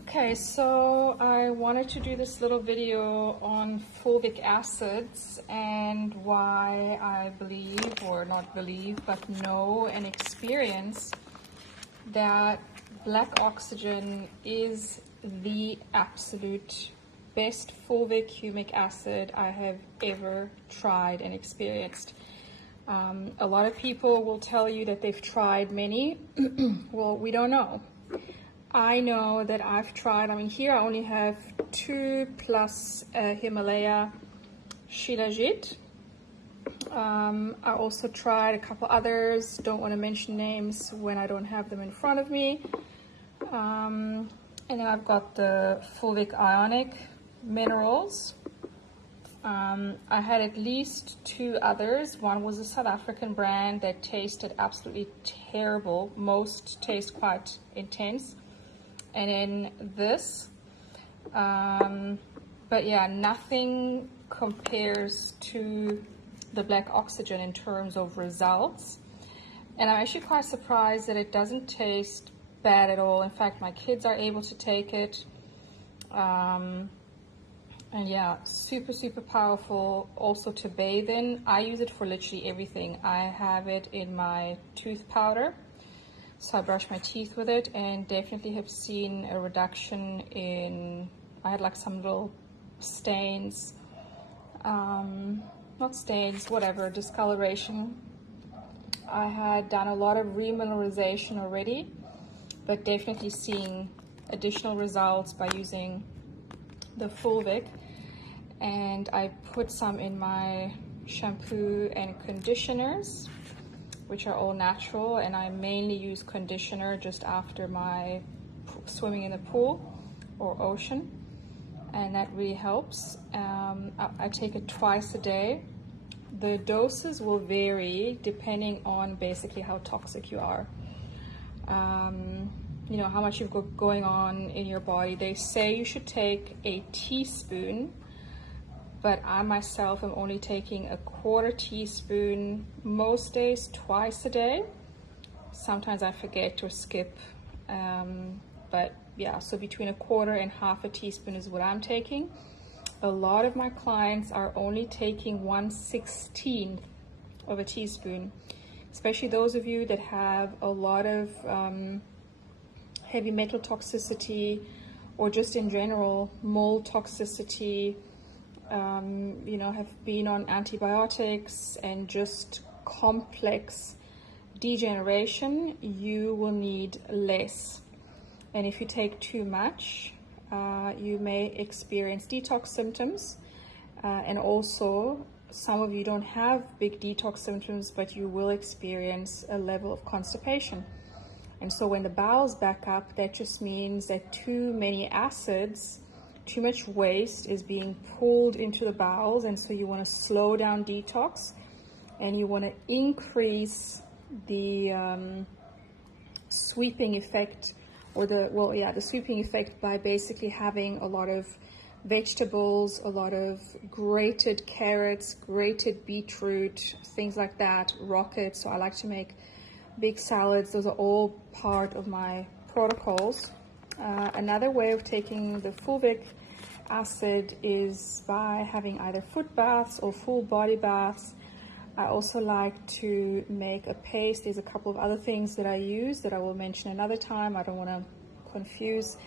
Okay, so I wanted to do this little video on fulvic acids and why I believe, or not believe, but know and experience that black oxygen is the absolute best fulvic humic acid I have ever tried and experienced. A lot of people will tell you that they've tried many. Well, we don't know. I know that I've tried, here I only have 2 plus Himalaya Shilajit. I also tried a couple others, don't want to mention names when I don't have them in front of me. And then I've got the Fulvic Ionic Minerals. I had at least 2 others. One was a South African brand that tasted absolutely terrible. Most taste quite intense. And then this, but yeah, nothing compares to the black oxygen in terms of results. And I'm actually quite surprised that it doesn't taste bad at all. In fact, my kids are able to take it. And yeah, super powerful also to bathe in. I use it for literally everything. I have it in my tooth powder. So I brush my teeth with it and definitely have seen a reduction in, I had like some little stains, not stains, whatever, discoloration. I had done a lot of remineralization already, but definitely seeing additional results by using the Fulvic. And I put some in my shampoo and conditioners, which are all natural, and I mainly use conditioner just after my swimming in the pool or ocean, and that really helps. I take it twice a day. The doses will vary depending on basically how toxic you are. You know, how much you've got going on in your body. They say you should take a teaspoon, but I myself am only taking a 1/4 teaspoon most days, twice a day. Sometimes I forget or skip, but yeah, so between a 1/4 and 1/2 teaspoon is what I'm taking. A lot of my clients are only taking 1/16 of a teaspoon, especially those of you that have a lot of heavy metal toxicity or just in general mold toxicity. You know, have been on antibiotics and just complex degeneration, you will need less. And if you take too much, you may experience detox symptoms. And also, some of you don't have big detox symptoms, but you will experience a level of constipation. And so when the bowels back up, that just means that too many acids, too much waste is being pulled into the bowels, and so you want to slow down detox and you want to increase the sweeping effect, or the sweeping effect by basically having a lot of vegetables, a lot of grated carrots, grated beetroot, things like that, rockets. So I like to make big salads. Those are all part of my protocols. Another way of taking the fulvic acid is by having either foot baths or full body baths. I also like to make a paste. There's a couple of other things that I use that I will mention another time. I don't want to confuse.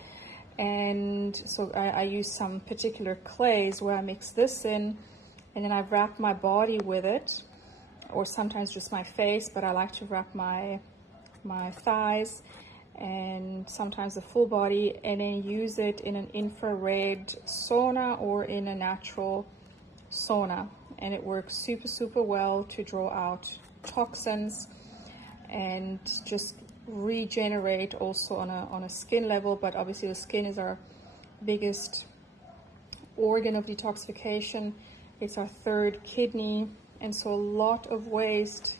And so I use some particular clays where I mix this in, and then I wrap my body with it, or sometimes just my face, but I like to wrap my thighs and sometimes the full body, and then use it in an infrared sauna or in a natural sauna. And it works super well to draw out toxins and just regenerate also on a skin level. But obviously the skin is our biggest organ of detoxification. It's our 3rd kidney, and so a lot of waste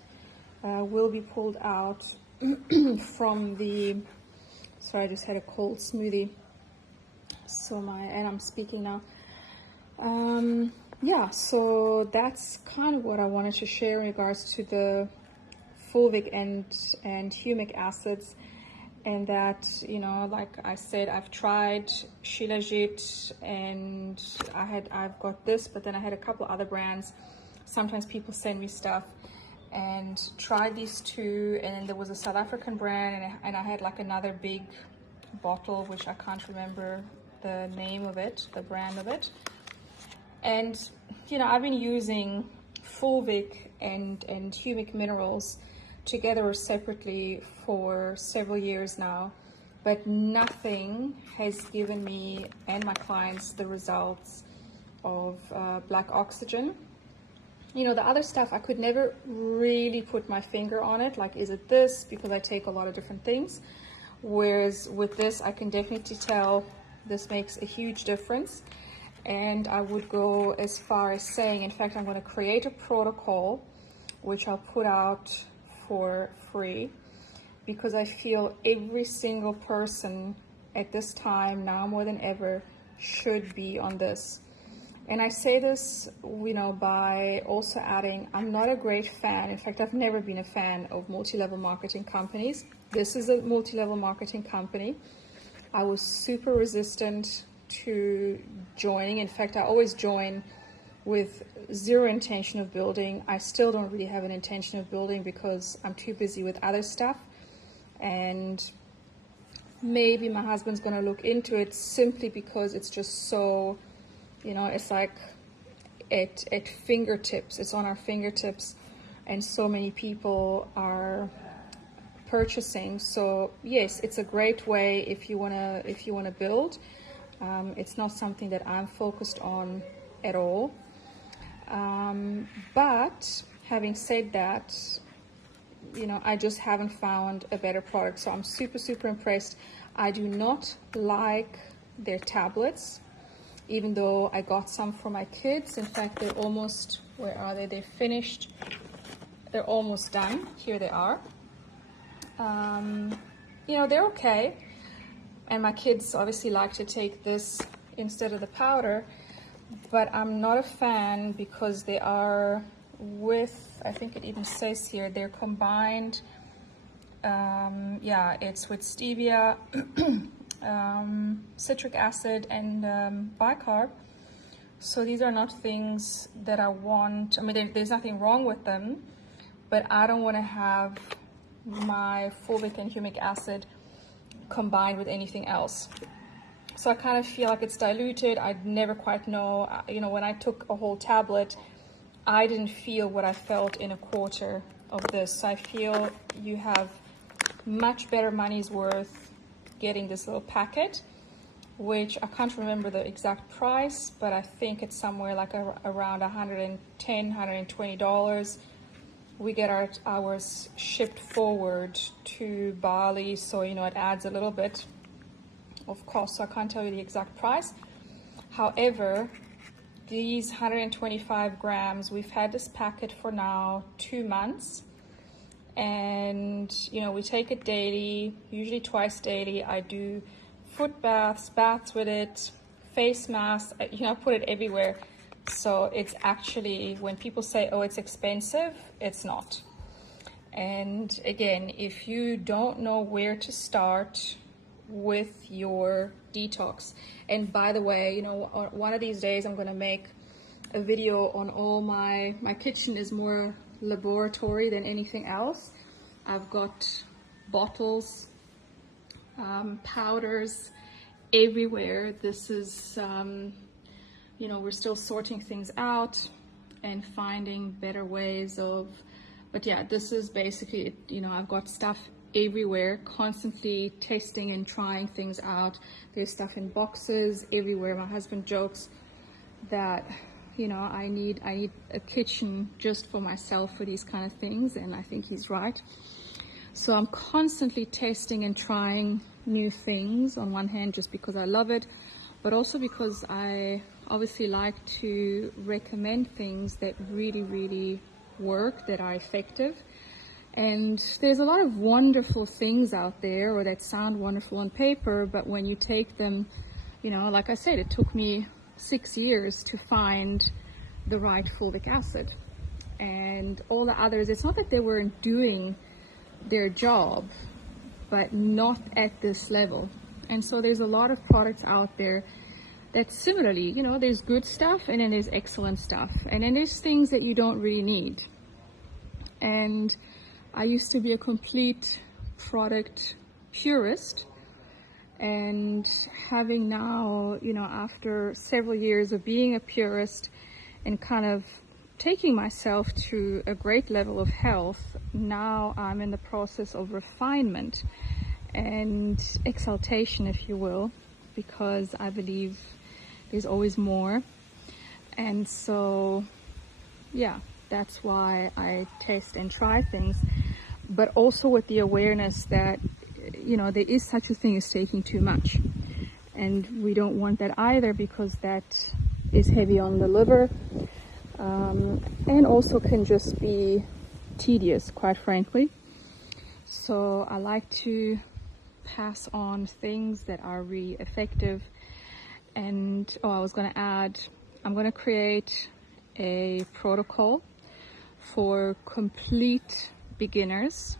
will be pulled out from the, sorry, I just had a cold smoothie, and I'm speaking now. Yeah, so that's kind of what I wanted to share in regards to the fulvic and humic acids. and that, you know, like I said, I've tried Shilajit, and I've got this, but then I had a couple other brands. Sometimes people send me stuff, and tried these two, and then there was a South African brand, and I had like another big bottle, which I can't remember the name of it, the brand of it. And, you know, I've been using Fulvic and humic minerals together or separately for several years now, but nothing has given me and my clients the results of black oxygen. You know, the other stuff, I could never really put my finger on it, like, is it this? Because I take a lot of different things. Whereas with this, I can definitely tell this makes a huge difference. And I would go as far as saying, in fact, I'm going to create a protocol, which I'll put out for free, because I feel every single person at this time, now more than ever, should be on this. And I say this, you know, by also adding, I'm not a great fan. In fact, I've never been a fan of multi-level marketing companies. This is a multi-level marketing company. I was super resistant to joining. In fact, I always join with zero intention of building. I still don't really have an intention of building because I'm too busy with other stuff. And maybe my husband's going to look into it simply because it's just so, you know, it's like at fingertips. It's on our fingertips, and so many people are purchasing. So yes, it's a great way if you wanna build. It's not something that I'm focused on at all. But having said that, you know, I just haven't found a better product. So I'm super impressed. I do not like their tablets, even though I got some for my kids. In fact, they're almost, where are they? They're finished. They're almost done. Here they are. You know, they're okay. And my kids obviously like to take this instead of the powder, but I'm not a fan because they are with, I think it even says here, they're combined. Yeah, it's with stevia, citric acid, and bicarb. So these are not things that I want. I mean, there's nothing wrong with them, but I don't want to have my fulvic and humic acid combined with anything else. So I kind of feel like it's diluted. I'd never quite know. You know, when I took a whole tablet, I didn't feel what I felt in a quarter of this. So I feel you have much better money's worth getting this little packet, which I can't remember the exact price, but I think it's somewhere like around $110, $120. We get ours shipped forward to Bali, so, you know, it adds a little bit of cost, so I can't tell you the exact price. However, these 125 grams, we've had this packet for now 2 months, and, you know, we take it daily, usually twice daily. I do foot baths with it, face masks, you know, I put it everywhere. So it's actually, when people say, oh, it's expensive, it's not. And again, if you don't know where to start with your detox, and by the way, you know, one of these days I'm going to make a video on all my kitchen is more laboratory than anything else. I've got bottles, powders everywhere. This is, you know, we're still sorting things out and finding better ways of, but yeah, this is basically it. You know, I've got stuff everywhere, constantly testing and trying things out. There's stuff in boxes everywhere. My husband jokes that, you know, I need a kitchen just for myself for these kind of things, and I think he's right. So I'm constantly testing and trying new things, on one hand just because I love it, but also because I obviously like to recommend things that really work, that are effective. And there's a lot of wonderful things out there, or that sound wonderful on paper, but when you take them, you know, like I said, it took me 6 years to find the right fulvic acid. And all the others, it's not that they weren't doing their job, but not at this level. And so there's a lot of products out there that similarly, you know, there's good stuff and then there's excellent stuff. And then there's things that you don't really need. And I used to be a complete product purist, and having now, you know, after several years of being a purist and kind of taking myself to a great level of health, now I'm in the process of refinement and exaltation, if you will, because I believe there's always more. And so, yeah, that's why I test and try things, but also with the awareness that, you know, there is such a thing as taking too much. And we don't want that either, because that is heavy on the liver, and also can just be tedious, quite frankly. So I like to pass on things that are really effective. And I was going to add, I'm going to create a protocol for complete beginners,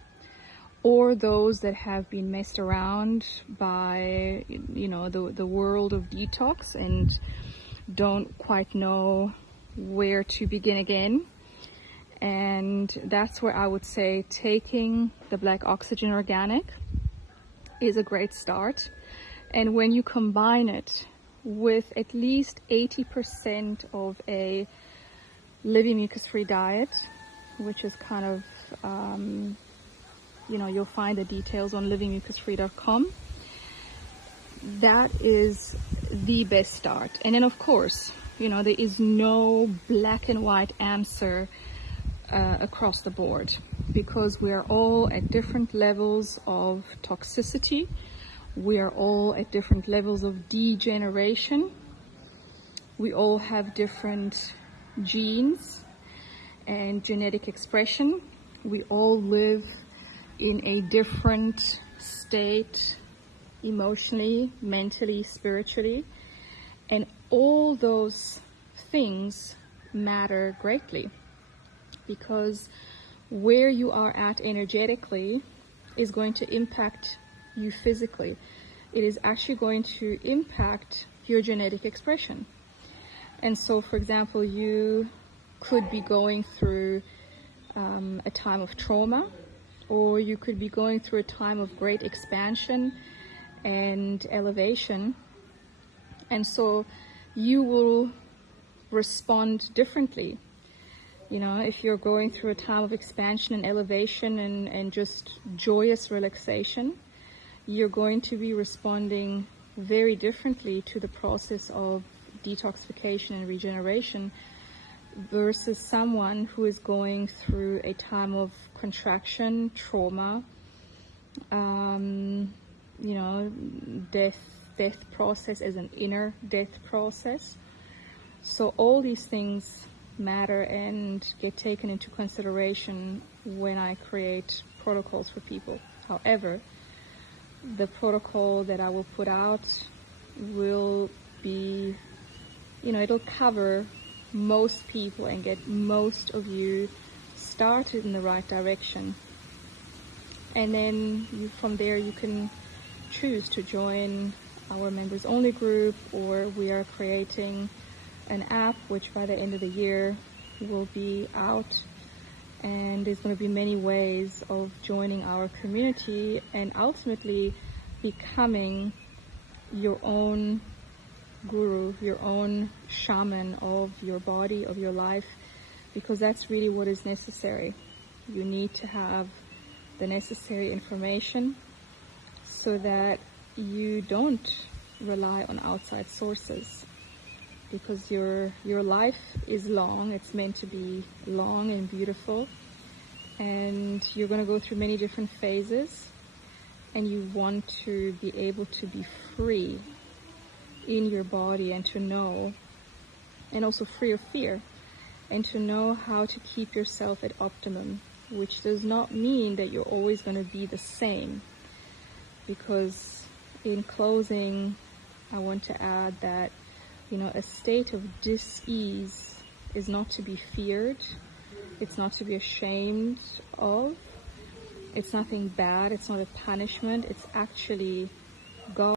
or those that have been messed around by, you know, the world of detox and don't quite know where to begin again. And that's where I would say taking the Black Oxygen Organic is a great start. And when you combine it with at least 80% of a living mucus-free diet, which is kind of, you know, you'll find the details on livingmucusfree.com. That is the best start. And then, of course, you know, there is no black and white answer across the board, because we are all at different levels of toxicity. We are all at different levels of degeneration. We all have different genes and genetic expression. We all live in a different state, emotionally, mentally, spiritually, and all those things matter greatly, because where you are at energetically is going to impact you physically. It is actually going to impact your genetic expression. And so, for example, you could be going through a time of trauma, or you could be going through a time of great expansion and elevation. And so you will respond differently. You know, if you're going through a time of expansion and elevation and just joyous relaxation, you're going to be responding very differently to the process of detoxification and regeneration versus someone who is going through a time of contraction, trauma, you know, death process as an inner death process. So all these things matter and get taken into consideration when I create protocols for people. However, the protocol that I will put out will be, you know, it'll cover most people and get most of you started in the right direction. And then from there you can choose to join our members only group, or we are creating an app which by the end of the year will be out, and there's going to be many ways of joining our community and ultimately becoming your own guru, your own shaman of your body, of your life, because that's really what is necessary. You need to have the necessary information so that you don't rely on outside sources, because your life is long. It's meant to be long and beautiful, and you're going to go through many different phases, and you want to be able to be free in your body and to know, and also free of fear, and to know how to keep yourself at optimum, which does not mean that you're always going to be the same. Because in closing, I want to add that, you know, a state of dis-ease is not to be feared. It's not to be ashamed of. It's nothing bad, it's not a punishment, it's actually God